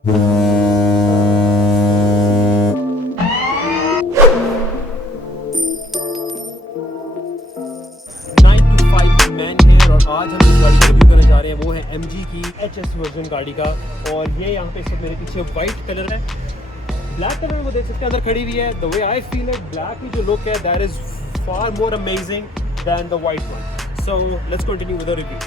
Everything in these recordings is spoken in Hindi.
आज हम जिस गाड़ी का रिव्यू करने जा रहे हैं वो है MG की HS वर्जन गाड़ी का। और ये यहाँ पे सब मेरे पीछे वाइट कलर है, ब्लैक कलर में वो देख सकते हैं अंदर खड़ी हुई है। The way I feel it, black की जो लुक है that is far more amazing than the white one. So let's continue with the review.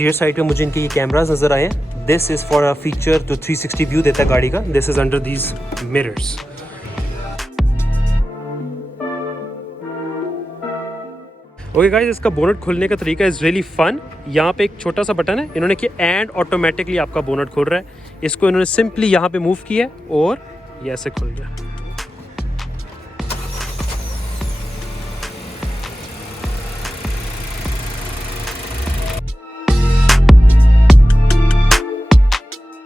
Rear side पे मुझे इनके ये कैमरास नजर आए हैं। This is for a feature जो 360 व्यू देता है गाड़ी का। This is under these mirrors. Okay guys, इसका बोनट खोलने का तरीका इज रियली फन। यहाँ पे एक छोटा सा बटन है, इन्होंने किया एंड ऑटोमेटिकली आपका बोनट खुल रहा है। इसको इन्होंने सिंपली यहाँ पे मूव किया और ये ऐसे खुल गया।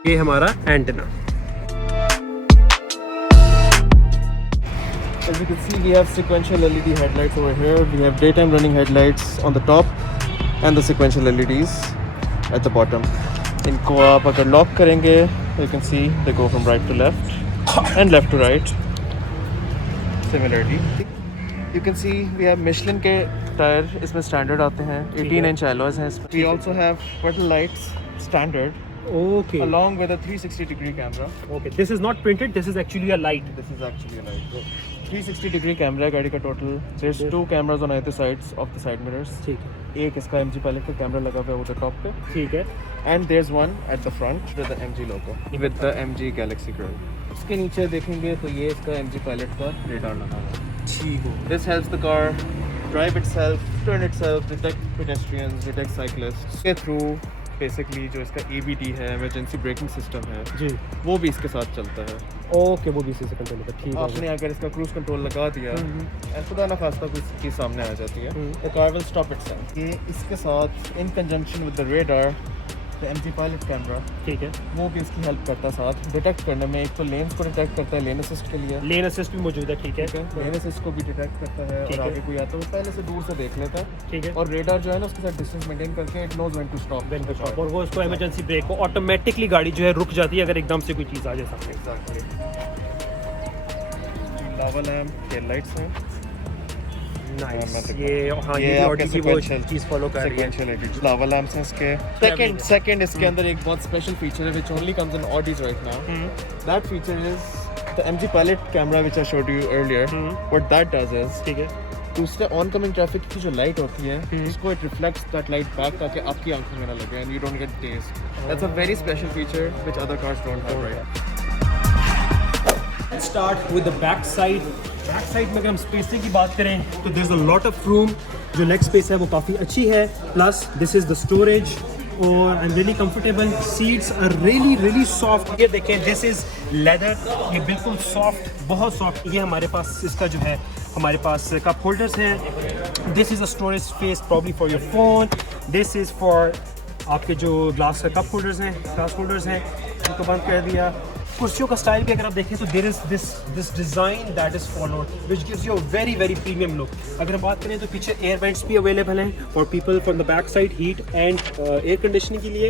ये हमारा antenna. As you can see, we have sequential LED headlights over here. We have daytime running headlights on the top and the sequential LEDs at the bottom. इनको आप अगर लॉक करेंगे, you can see they go from right to left and left to right. Similarly, you can see we have Michelin के टायर इसमें स्टैंडर्ड आते हैं। 18-inch alloys हैं इसमें। We also have pedal lights standard. Okay. Along with a 360-degree camera. Okay. This is not printed. This is actually a light. This is actually a light. 360-degree camera गाड़ी का total. There's two cameras on either sides of the side mirrors. ठीक है। एक इसका MG Pilot का कैमरा लगा हुआ है उधर टॉप पे। ठीक है। And there's one at the front with the MG logo. With the MG Galaxy Grill. इसके नीचे देखेंगे तो ये इसका MG Pilot का radar लगा हुआ है। ठीक है। This helps the car drive itself, turn itself, detect pedestrians, detect cyclists. के through बेसिकली जो इसका ABD है, इमरजेंसी ब्रेकिंग सिस्टम है जी, वो भी इसके साथ चलता है। ओके, वो भी इसी से कंट्रोल होता है। ठीक है। आपने अगर इसका क्रूज कंट्रोल लगा दिया और खुदा ना खास्ता कुछ चीज़ सामने आ जाती है, the car will stop itself. ये इसके साथ इन conjunction with the radar, the MG Pilot camera, ठीक है, वो भी इसकी हेल्प करता है साथ डिटेक्ट करने में। एक तो लेन्स को डिटेक्ट करता है लेन असिस्ट के लिए, लेन असिस्ट भी मौजूद है। ठीक है। लेन असिस्ट को भी डिटेक्ट करता है और आगे कोई आता है वो पहले से दूर से देख लेता है। ठीक है। और रेडार जो है ना उसके साथ डिस्टेंस मेंटेन करके it knows when to stop, और वो उसको इमरजेंसी ब्रेक को ऑटोमेटिकली गाड़ी जो है रुक जाती है अगर एकदम से कोई चीज़ आ जाए सामने। एग्जैक्टली। लावा लैंप, टेल लाइट्स हैं। नाइस। ये ऑडी की वो चीज़ फॉलो कर रही है। लावा लैंप्स हैं इसके। सेकंड इसके अंदर एक बहुत स्पेशल फीचर है which only comes in Audis right now. That feature is the MG Pilot camera which I showed you earlier. What that does is, ठीक है, दूसरे ऑनकमिंग ट्रैफिक की जो लाइट होती है उसको it reflects that light back ताकि आपकी आंखों में ना लगे and you don't get dazed. That's a very special feature which other cars don't have right. Start with the back side. Back side में अगर हम स्पेसिंग की बात करें तो there is a lot of room. जो लेग स्पेस है वो काफ़ी अच्छी है। Plus this is the storage और I am really comfortable. Seats are really soft. ये देखें, दिस इज लेदर, ये बिल्कुल सॉफ्ट, बहुत सॉफ्ट। ये हमारे पास इसका जो है हमारे पास कप होल्डर्स हैं। This is a storage space probably for your phone. This is for आपके जो ग्लास कप होल्डर्स हैं, ग्लास होल्डर्स हैं, उनको बंद कर दिया। कुर्सियों का स्टाइल भी अगर आप देखें तो there is this design that is followed which gives you a very premium look. अगर हम बात करें तो पीछे एयर वेंट्स भी अवेलेबल हैं for people from the back side, heat and air conditioning के लिए।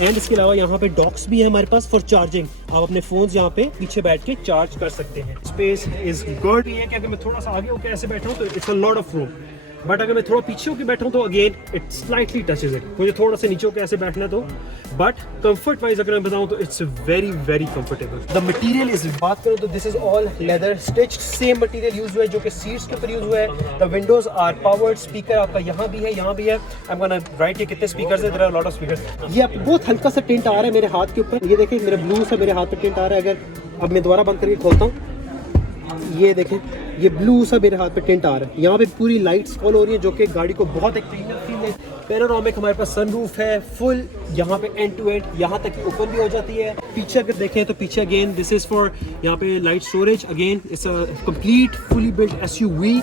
एंड इसके अलावा यहाँ पे डॉक्स भी है हमारे पास फॉर चार्जिंग। आप अपने फ़ोन्स यहाँ पे पीछे बैठ के चार्ज कर सकते हैं। Space is good. ये कि अगर मैं थोड़ा सा आगे होकर ऐसे बैठा हूँ तो it's a lot of room. But अगर मैं थोड़ा पीछे होकर बैठा हूँ तो again it slightly touches it, मुझे थोड़ा सा नीचे होकर ऐसे बैठना है तो, बट कंफर्ट वाइज अगर मैं बताऊँ तो it's very very comfortable. The material is, बात करूँ तो this is all leather stitched, same material use हुआ है जो कि सीट्स के ऊपर यूज हुआ है। The windows are powered, speaker आपका यहाँ भी है, यहाँ भी है। आई एम गोना राइट, ये कितने स्पीकर्स है, there are lot of speakers. ये आपको बहुत हल्का सा टिंट आ रहा है मेरे हाथ के ऊपर, ये देखिए मेरा ब्लू सा मेरे हाथ पे टिंट आ रहा है। अगर अब मैं दोबारा बंद करके खोलता हूँ, ये देखें ये ब्लू सा मेरे हाथ पे टिंट आ रहा है। यहाँ पे पूरी लाइट्स फॉल हो रही है जो कि गाड़ी को बहुत एक प्रीमियम फील है। पैनोरामिक हमारे पास सनरूफ है फुल, यहाँ पे एंड टू एंड, यहाँ तक ओपन भी हो जाती है। पीछे अगर देखें तो पीछे अगेन दिस इज फॉर यहाँ पे light storage, again it's a complete fully built SUV.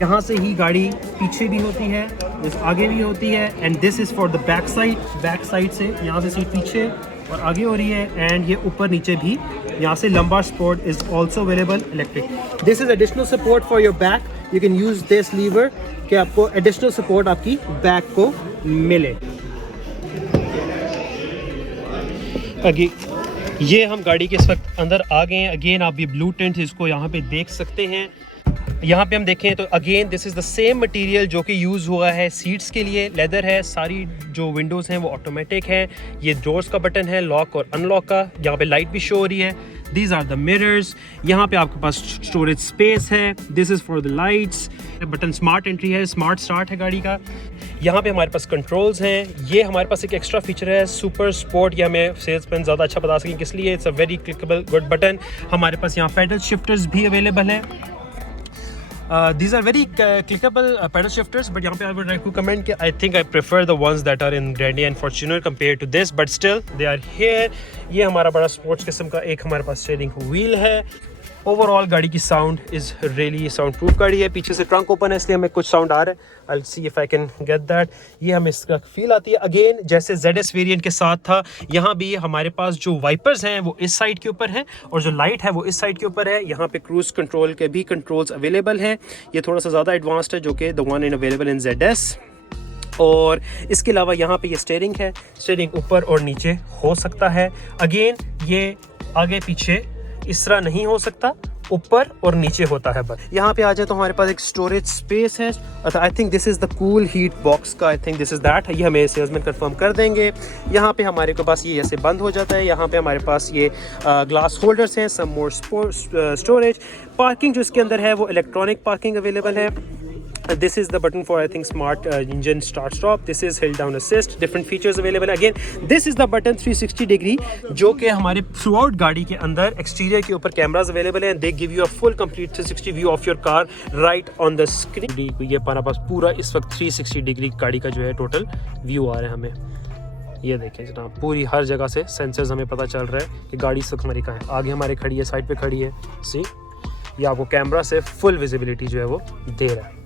यहाँ से ही गाड़ी पीछे भी होती है, आगे भी होती है, and this is for the back side से यहाँ से सीट पीछे और आगे हो रही है, एंड ये ऊपर नीचे भी यहाँ से लंबा support is also available electric. This is additional support for your back, you can use this lever कि आपको एडिशनल सपोर्ट आपकी बैक को मिले। आगे ये हम गाड़ी के इस वक्त अंदर आ गए हैं। अगेन आप ये ब्लू टेंट इसको यहाँ पे देख सकते हैं। यहाँ पे हम देखें तो again this is the same material जो कि यूज़ हुआ है सीट्स के लिए, लेदर है, सारी जो विंडोज़ हैं वो ऑटोमेटिक है। ये डोर्स का बटन है लॉक और अनलॉक का, यहाँ पे लाइट भी शो हो रही है। दीज आर द मिरर्स, यहाँ पे आपके पास स्टोरेज स्पेस है। This is for the lights, button smart entry है, स्मार्ट स्टार्ट है गाड़ी का। यहाँ पे हमारे पास कंट्रोल्स हैं। ये हमारे पास एक एक्स्ट्रा फीचर है सुपर स्पोर्ट, ये हमें सेल्समैन ज़्यादा अच्छा बता सकें किस लिए। It's a very clickable good button. हमारे पास यहाँ पैडल शिफ्टर्स भी अवेलेबल हैं। These are very clickable pedal shifters, but यहाँ पे I would like to comment कि I think I prefer the ones that are in Grandi and Fortuner compared to this, but still they are here। ये हमारा बड़ा स्पोर्ट्स किस्म का एक हमारे पास स्टीयरिंग व्हील है। ओवरऑल गाड़ी की sound is really sound proof गाड़ी है। पीछे से ट्रंक ओपन है इसलिए हमें कुछ साउंड आ रहा है। I'll see if I can get that। ये हमें इसका फील आती है। अगेन जैसे ZS वेरिएंट के साथ था, यहाँ भी हमारे पास जो वाइपर्स हैं वो इस साइड के ऊपर हैं और जो लाइट है वो इस साइड के ऊपर है। यहाँ पे क्रूज कंट्रोल के भी कंट्रोल्स अवेलेबल हैं। ये थोड़ा सा ज़्यादा एडवांस्ड है जो कि the one in available in ZS। और इसके अलावा यहाँ पे ये स्टीयरिंग है, स्टीयरिंग ऊपर और नीचे हो सकता है। अगेन ये आगे पीछे इस तरह नहीं हो सकता, ऊपर और नीचे होता है। बस यहाँ पे आ जाए तो हमारे पास एक स्टोरेज स्पेस है। I think this is the cool heat box का, I think this is that. ये हमें सेल्समैन कंफर्म कर देंगे। यहाँ पे हमारे के पास ये ऐसे बंद हो जाता है। यहाँ पे हमारे पास ये ग्लास होल्डर्स हैं, सम मोर स्टोरेज। पार्किंग जो इसके अंदर है वो इलेक्ट्रॉनिक पार्किंग अवेलेबल है। This is the button for I think smart engine start stop. This is hill down assist. Different features available. Again, this is the button 360 degree जो कि हमारे throughout गाड़ी के अंदर exterior के ऊपर cameras available हैं. They give you a full complete 360 view of your car right on the screen. ये हमारा पास पूरा इस वक्त 360 डिग्री गाड़ी का जो है टोटल व्यू आ रहा है हमें। ये देखें जनाब, पूरी हर जगह से सेंसर्स हमें पता चल रहा है कि गाड़ी इस वक्त हमारी कहाँ है। आगे हमारे खड़ी है, साइड पे खड़ी है। सी ये आपको कैमरा से फुल विजिबिलिटी जो है वो दे रहा है।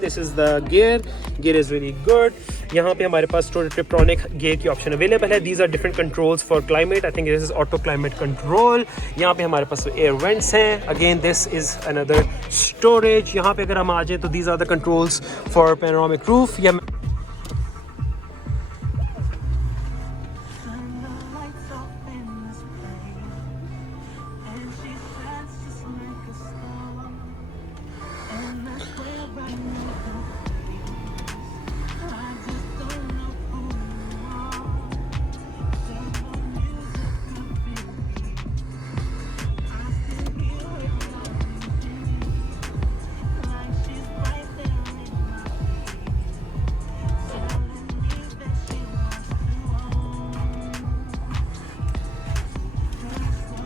This is the gear is really good। यहाँ पे हमारे पास ट्रिप्टॉनिक gear की ऑप्शन अवेलेबल है। These are different controls for climate। I think this is auto climate control। यहाँ पे हमारे पास air vents हैं। Again this is another storage। यहाँ पे अगर हम आ जाए तो these are the controls for panoramic roof।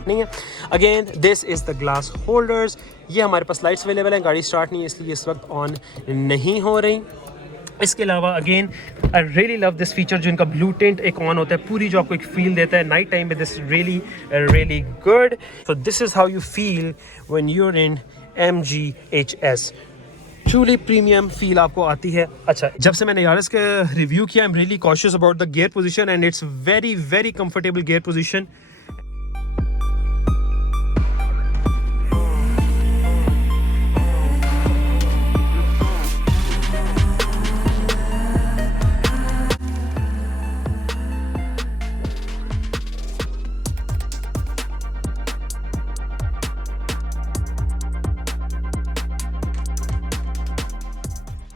नहीं है। Again this is the glass holders. ये हमारे पास लाइट्स अवेलेबल हैं। गाड़ी स्टार्ट नहीं है इसलिए इस वक्त ऑन नहीं हो रही। इसके अलावा again I really love this feature जो इनका ब्लू टिंट एक ऑन होता है, पूरी जो आपको एक फील देता है नाइट टाइम में। This really really good. So this is how you feel when you are in MGHS। Truly premium feel आपको आती है। अच्छा, जब से मैंने यारिस का रिव्यू किया, आई am really cautious about the gear position and it's very very comfortable gear position.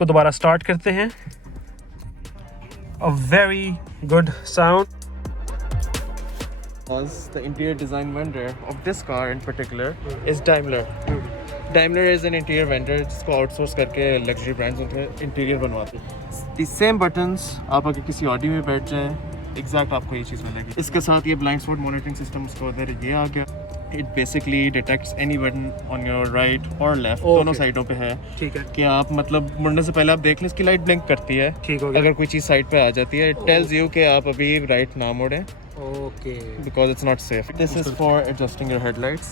इसको दोबारा स्टार्ट करते हैं। A very good sound. The interior design vendor of this car in particular is Daimler. Daimler is an interior vendor जिसको outsource करके luxury brands उनके interior बनवाते हैं। These same buttons आप अगर किसी Audi में बैठ जाएं exact आपको ये चीज़ मिलेगी। इसके साथ ये blind spot monitoring system उसको उधर ये आ गया। It basically detects any button on your right or left दोनों साइडों पे है। ठीक है। कि आप मतलब मुड़ने से पहले आप देख लें इसकी लाइट ब्लिंक करती है। ठीक हो गया। अगर कोई चीज़ साइड पे आ जाती है it tells you कि आप अभी राइट ना मुड़ें। Okay. Because it's not safe. This is for adjusting your headlights.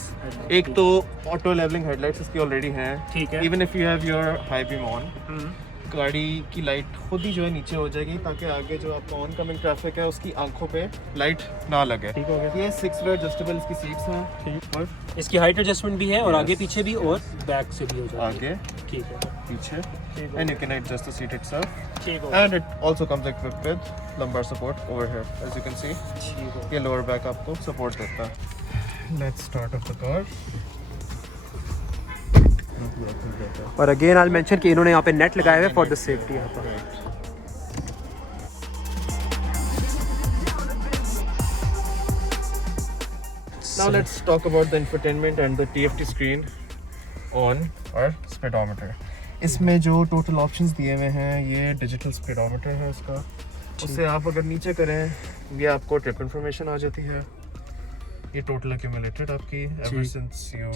एक तो auto leveling headlights इसकी already हैं. ठीक है. Even if you have your high beam on, गाड़ी की लाइट खुद ही जो है नीचे हो जाएगी ताकि आगे जो आपका ऑन कमिंग ट्रैफिक है उसकी आंखों पे लाइट ना लगे। ठीक हो गया। ये 6 वे एडजस्टेबल इसकी सीट्स हैं। ठीक। और इसकी हाइट एडजस्टमेंट भी है और आगे पीछे भी और बैक से भी हो जाता है। आगे ठीक है पीछे and you can adjust the seat itself. ठीक हो And it also comes equipped with lumbar support over here as you can see. ठीक हो ये lower back आपको support देता है। Let's start off the car. और अगेन आई मेंशन कि इन्होंने यहाँ पे नेट लगाए हुए फॉर द सेफ्टी यहाँ पर। Now let's talk about the infotainment and the TFT screen on our speedometer. इसमें जो टोटल ऑप्शंस दिए हुए हैं ये डिजिटल स्पीडोमीटर है इसका। उससे आप अगर नीचे करें ये आपको ट्रिप इन्फॉर्मेशन आ जाती है। ये टोटल एक्यूमुलेटेड आपकी ever since you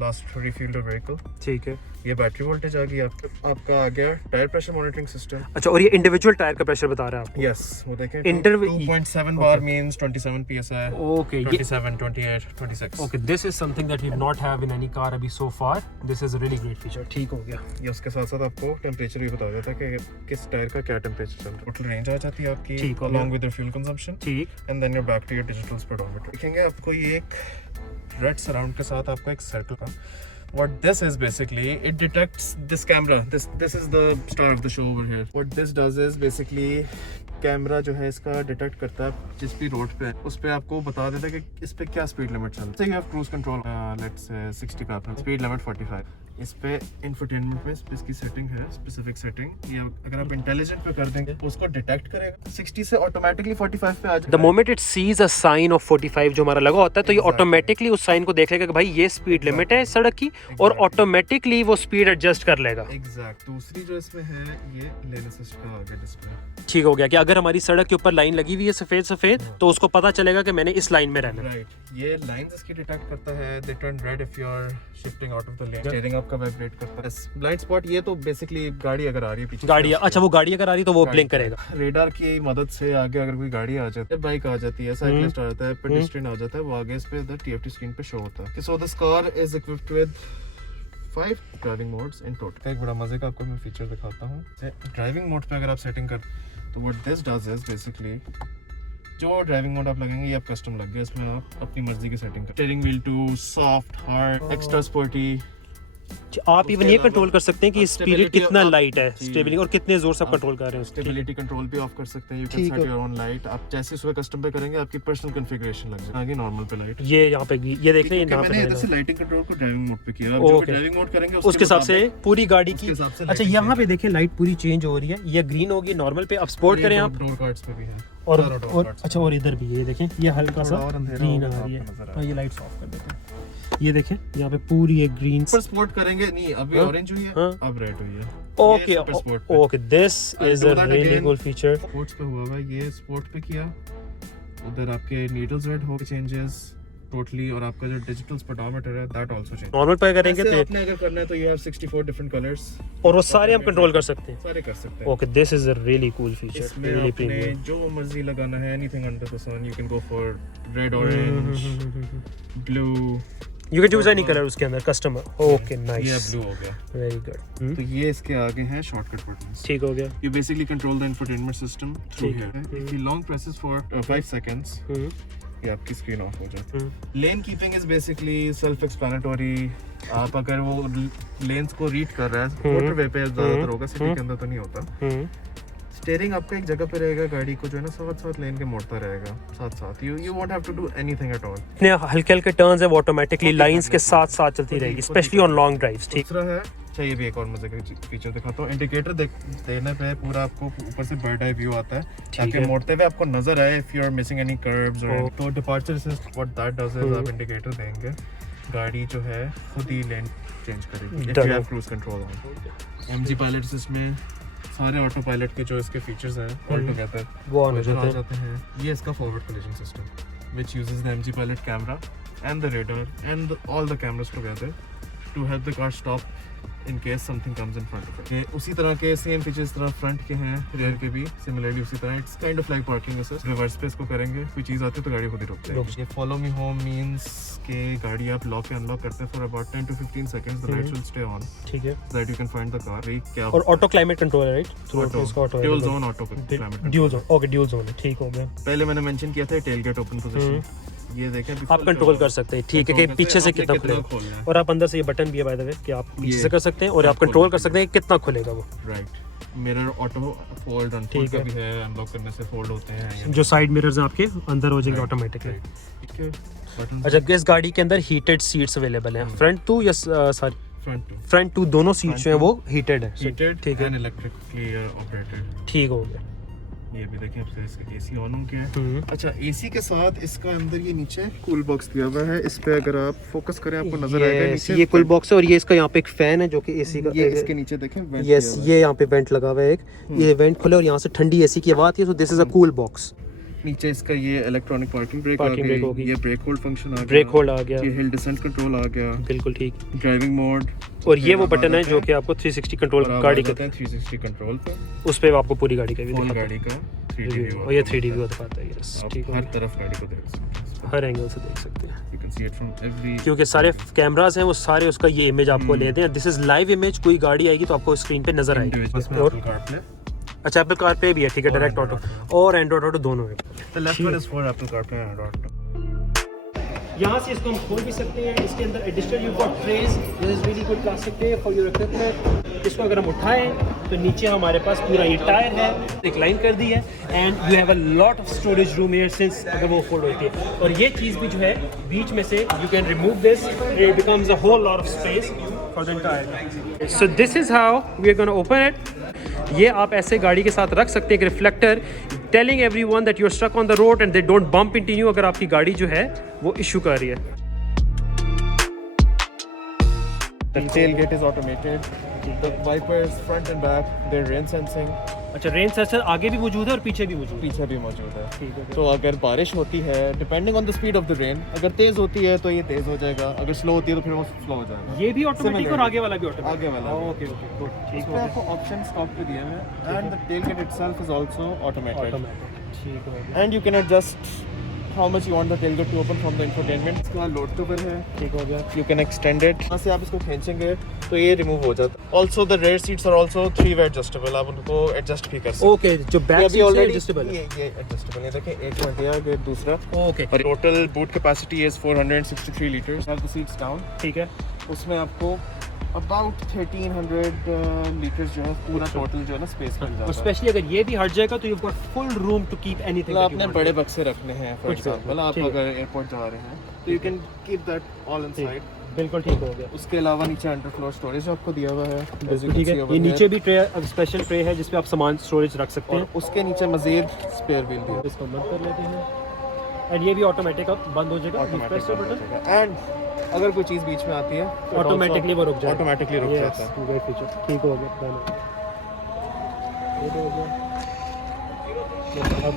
last refuelled your vehicle. ठीक है। ये बैटरी वोल्टेज आ गई आपका आ गया टायर प्रेशर मॉनिटरिंग सिस्टम। अच्छा और ये इंडिविजुअल टायर का प्रेशर बता रहा है आपको? यस वो देखें 2.7 bar means 27 psi। Okay 27 28 26। Okay this is something that we not have in any car अभी so far. This is a really great feature. ठीक हो गया। ये उसके साथ साथ आपको टेंपरेचर भी बता देता है कि किस टायर का क्या टेंपरेचर चल रहा है। टोटल रेंज आ जाती है आपकी along with your fuel consumption। ठीक। And then you're back to your digital speedometer। देखेंगे आपको ये एक रेड सराउंड के साथ आपको एक सर्कल का what this is basically it detects this camera this is the star of the show over here what this does is basically camera जो है इसका डिटेक्ट करता है जिस भी रोड पे है उस पे आपको बता देता है कि इस पे क्या स्पीड लिमिट चल रही है। You have cruise control let's say 60 पे आपने स्पीड लिमिट 45। इस पे इंफोटेनमेंट में इसकी सेटिंग है स्पेसिफिक सेटिंग। ये अगर आप इंटेलिजेंट पे कर देंगे तो उसको डिटेक्ट करेगा 60 से ऑटोमेटिकली 45 पे आ जाएगा। The moment it sees a sign of 45 जो हमारा लगा होता है तो ये ऑटोमेटिकली उस साइन को देख लेगा कि भाई ये स्पीड लिमिट है सड़क की और ऑटोमेटिकली वो स्पीड एडजस्ट कर लेगा। एग्जैक्ट। दूसरी जो इसमें है ये लेन असिस्ट का आगे डिस्प्ले। ठीक हो गया कि अगर हमारी सड़क के ऊपर लाइन लगी हुई है सफेद तो उसको पता चलेगा कि मैंने इस लाइन में रहना है। राइट। ये लाइंस इसकी डिटेक्ट करता है। They turn red if you are shifting out of the lane. Steering आपका वाइब्रेट करता है। ब्लाइंड स्पॉट ये तो बेसिकली गाड़ी अगर आ रही है पीछे गाड़ी अच्छा वो गाड़ी अगर आ रही है तो वो ब्लिंक करेगा। रेडार की मदद से आगे अगर कोई गाड़ी आ जाती है बाइक आ जाती है साइकिलिस्ट आ जाता है पेडेस्ट्रियन आ जाता है वो आगे इस पे द टीएफटी स्क्रीन पे शो होता है। So this car is equipped with 5 driving modes in total. एक बड़ा मजे का आपको मैं फीचर दिखाता हूँ। ड्राइविंग मोड पे अगर आप सेटिंग कर तो what this does is basically जो ड्राइविंग मोड आप लगेंगे ये आप कस्टम लग गया। इसमें आप अपनी मर्जी की सेटिंग कर steering wheel to soft hard extra sporty. आप इवन ये कंट्रोल कर सकते हैं कि स्पीड कितना लाइट है स्टेबिलिटी और कितने जोर से आप कंट्रोल कर रहे हैं। स्टेबिलिटी कंट्रोल भी ऑफ कर सकते हैं। You can set your own light. आप जैसे सुबह कस्टम पे करेंगे आपकी पर्सनल कॉन्फ़िगरेशन लग जाएगी। आगे नॉर्मल पे लाइट ये यहाँ पे ये देख लें यहाँ पे मैंने इधर से लाइटिंग कंट्रोल को ड्राइविंग मोड पे किया। जो ड्राइविंग मोड करेंगे उसके हिसाब से पूरी गाड़ी की। अच्छा यहाँ पे देखिए लाइट पूरी चेंज हो रही है। ये ग्रीन होगी नॉर्मल पे। अब स्पोर्ट करें आप डोर कार्ड्स पे भी है और अच्छा और इधर भी ये देखें ये हल्का सा ग्रीन आ रही है। ये लाइट्स ऑफ कर देते हैं। ये देखें यहाँ पे पूरी एक ग्रीन पर स्पोर्ट करेंगे नहीं अभी ऑरेंज हुई है अब रेड हुई है। Okay okay this is a really cool feature. Sports पे हुआ है ये स्पोर्ट पे किया उधर आपके नीडल्स रेड हो चेंजेस टोटली और आपका जो डिजिटल स्पीडोमीटर है दैट आल्सो चेंज। नॉर्मल पे करेंगे तो आपने अगर करना है तो यू हैव 64 डिफरेंट कलर्स और वो सारे हम कंट्रोल कर सकते हैं। सारे कर सकते हैं। Okay this is a really cool feature really premium. जो मर्जी लगाना है anything under the sun you can go for red orange blue You can choose any color उसके अंदर कस्टमर। ओके नाइस ये ब्लू हो गया वेरी गुड। तो ये इसके आगे हैं शॉर्टकट बटन्स। ठीक हो गया। You basically control the infotainment system through here. If you long presses for 5 seconds ये आपकी स्क्रीन ऑफ हो जाती है। Lane keeping is basically self explanatory. आप अगर वो लेन्स को रीड कर रहा है मोटरवे पे ज्यादातर होगा सिटी के अंदर तो नहीं होता। स्टीयरिंग आपका एक जगह पे रहेगा गाड़ी को जो है ना साथ लेन के मोड़ता रहेगा साथ you won't have to do anything at all. इतने हल्के टर्न्स है वो ऑटोमेटिकली लाइंस के साथ चलती रहेगी स्पेशली ऑन लॉन्ग ड्राइव्स। ठीक दूसरा है अच्छा ये भी एक और मजे का फीचर दिखाता हूँ। इंडिकेटर देने पे पूरा आपको ऊपर से बर्ड आई व्यू आता है ताकि मोड़ते हुए आपको नजर आए if you are missing any curves और तो departure assist what that does is आप इंडिकेटर देंगे, गाड़ी जो है खुद ही लेन चेंज करेगी if you have cruise control on. MG pilot assist में सारे ऑटो पायलट के जो इसके फीचर्स हैं ऑल टुगेदर वो आ जाते हैं। ये इसका forward collision system which uses the MG pilot camera and the radar and all the cameras together to help the car stop in case something comes in front of it. ये उसी तरह के सेम फीचर्स तरह फ्रंट के हैं, रेयर के भी सिमिलरली उसी तरह। It's kind of like parking assist. Reverse पे इसको करेंगे कोई चीज़ आती है तो गाड़ी खुद ही रुक जाएगी। ये फॉलो मी होम मींस के गाड़ी आप लॉक के अनलॉक करते हैं for about 10 to 15 seconds the lights will stay on, ठीक है, so that you can find the car। क्या और ऑटो क्लाइमेट कंट्रोल है राइट, थ्रू इसका auto dual zone auto climate dual zone. Okay dual zone है, ठीक हो गया। पहले मैंने मेंशन किया था टेल गेट ओपन पोजीशन, ये देखें आप कंट्रोल कर सकते हैं, ठीक है, कि पीछे से कितना खुलेगा और आप अंदर से ये बटन भी है बाय द वे कि आप पीछे से कर सकते हैं और आप कंट्रोल कर सकते हैं कितना खुलेगा वो। Right, mirror auto fold unfold का भी है, अनलॉक करने से फोल्ड होते हैं। जो साइड मिरर्स हैं आपके अंदर हो जाएंगे ऑटोमेटिकली, ठीक है। अच्छा, इस गाड़ी के अंदर हीटेड सीट्स अवेलेबल हैं, फ्रंट टू या सॉरी फ्रंट टू दोनों सीट्स जो हैं वो हीटेड है, ठीक है, इलेक्ट्रिकली ऑपरेटेड, ठीक हो गया। ये भी देखिए आपसे इसका एसी ऑन हो गया है। अच्छा, एसी के साथ इसका अंदर ये नीचे कूल बॉक्स दिया हुआ है, इस पे अगर आप फोकस करें आपको नजर आएगा नीचे ये कूल बॉक्स है और ये इसका यहाँ पे एक फैन है जो कि एसी का, ये इसके नीचे देखें वेंट, यस ये यहाँ पे वेंट लगा हुआ है एक, ये वेंट खुले और यहाँ से ठंडी एसी की हवा आती है, तो this is a cool box. नीचे इसका ये इलेक्ट्रॉनिक पार्किंग ब्रेक होगी, ये ब्रेक होल्ड फंक्शन आ गया, ब्रेक होल्ड आ गया, ये हिल डिसेंट कंट्रोल आ गया, बिल्कुल ठीक, ड्राइविंग मोड, और ये वो बटन है जो कि आपको 360 कंट्रोल गाड़ी का 360 कंट्रोल पे, उस पे आपको पूरी गाड़ी का भी दिखाता है, गाड़ी का 3D व्यू और ये 3D व्यू दिखाता है, यस ठीक है, हर तरफ गाड़ी को देख सकते हैं, हर एंगल से देख सकते हैं, you can see it from every, क्योंकि सारे कैमरास हैं वो सारे उसका ये इमेज आपको लेते हैं। दिस इज लाइव इमेज, कोई गाड़ी आएगी तो आपको स्क्रीन पे नजर आएगी। और अच्छा, एप्पल कारप्ले भी है, ठीक है, डायरेक्ट ऑटो और एंड्रॉइड ऑटो दोनों है। The left one is for Apple CarPlay and Android. यहाँ से इसको हम खोल भी सकते हैं, इसके अंदर additional you got trays, this is really good plastic tray for your equipment. इसको अगर हम उठाएं तो नीचे हमारे पास पूरा ये टायर है, एक लाइन कर दी है, and you have a lot of storage room here since अगर वो फोल्ड होती है। और ये चीज़ भी जो है बीच में से you can remove this, it becomes a whole lot of space for the entire. So this is how we are gonna open it. ये आप ऐसे गाड़ी के साथ रख सकते हैं, एक reflector telling everyone that you are stuck on the road and they don't bump into you अगर आपकी गाड़ी जो है वो इशू कर रही है। The tailgate is automated. The wipers front and back, they're rain sensing. अच्छा, रेन सेंसर आगे भी मौजूद है और पीछे भी मौजूद है, पीछे भी मौजूद है, ठीक है। तो अगर बारिश होती है depending on the speed of the rain, अगर तेज होती है तो ये तेज हो जाएगा, अगर स्लो होती है तो फिर वो स्लो हो जाएगा। ये भी ऑटोमेटिक और आगे वाला भी ऑटोमेटिक, आगे वाला ओके ओके गुड, ठीक है। आपको ऑप्शन स्टॉक पे दिए हैं and the tailgate itself is also automated, ठीक है, and you can adjust how much you want the tailgate to open from the infotainment। इसका लोड कवर है, ठीक हो गया, you can extend it, यहाँ से आप इसको खींचेंगे तो ये रिमूव हो जाता है। Also the rear seats are also 3-way adjustable, आप उनको एडजस्ट भी कर सकते हैं। ओके, जो बैक सीट है एडजस्टेबल है, ये एडजस्टेबल है, देखिए एक पॉइंट है आगे दूसरा, ओके, और total boot capacity is 463 litres. Have the seats down, ठीक है, उसमें आपको अबाउट 1300 लीटर्स जो है पूरा टोटल जो है ना स्पेस मिल जाता है। स्पेशली अगर ये भी हट जाएगा तो you got full room to keep anything. आपने बड़े बक्से रखने हैं फॉर एग्जांपल, आप अगर एयरपोर्ट जा रहे हैं तो you can keep that all inside, बिल्कुल ठीक हो गया। उसके अलावा नीचे अंडर फ्लोर स्टोरेज आपको दिया हुआ है, ठीक है, ये नीचे भी ट्रे, स्पेशल ट्रे है जिस पे आप सामान स्टोरेज रख सकते हैं, उसके नीचे मजीद स्पेयर व्हील दिया। इसको बंद कर लेते हैं एंड ये भी ऑटोमेटिक अब बंद हो जाएगा, प्रेस द बटन एंड अगर कोई चीज़ बीच में आती है ऑटोमेटिकली वो रुक जाएगा, ऑटोमेटिकली रुक जाता है। गुड फीचर, ठीक हो गया, ये हो गया। अब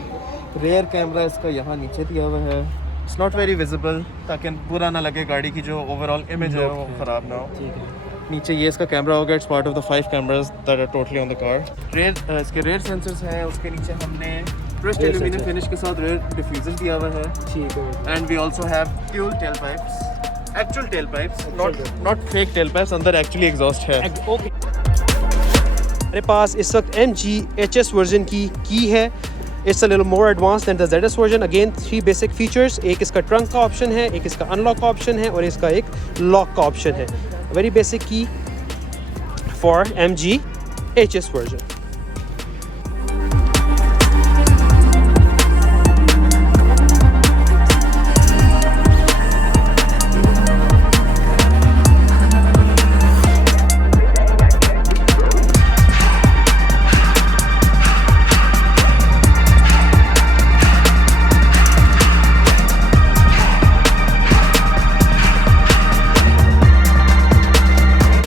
रेयर कैमरा इसका यहाँ नीचे दिया हुआ है, इट्स नॉट वेरी विजिबल ताकि बुरा ना लगे, गाड़ी की जो ओवरऑल इमेज है वो ख़राब ना हो। ठीक है, नीचे ये इसका कैमरा होगा, it's part of the 5 cameras that are totally on the car. Rear इसके रेयर सेंसर्स हैं, उसके नीचे हमने ब्रश्ड एल्यूमिनियम फिनिश के साथ रेयर डिफ्यूजर दिया हुआ है, ठीक है, and we also have dual tail pipes, actual tail pipes, not fake tail pipes, अंदर एक्चुअली एग्जॉस्ट है। ओके, मेरे पास इस वक्त MG HS वर्जन की है, it's a little more advance than the ZS version. Again 3 basic features, एक इसका ट्रंक का ऑप्शन है, एक इसका अनलॉक का ऑप्शन है और इसका एक लॉक का ऑप्शन है। वेरी बेसिक की फॉर MG HS वर्जन।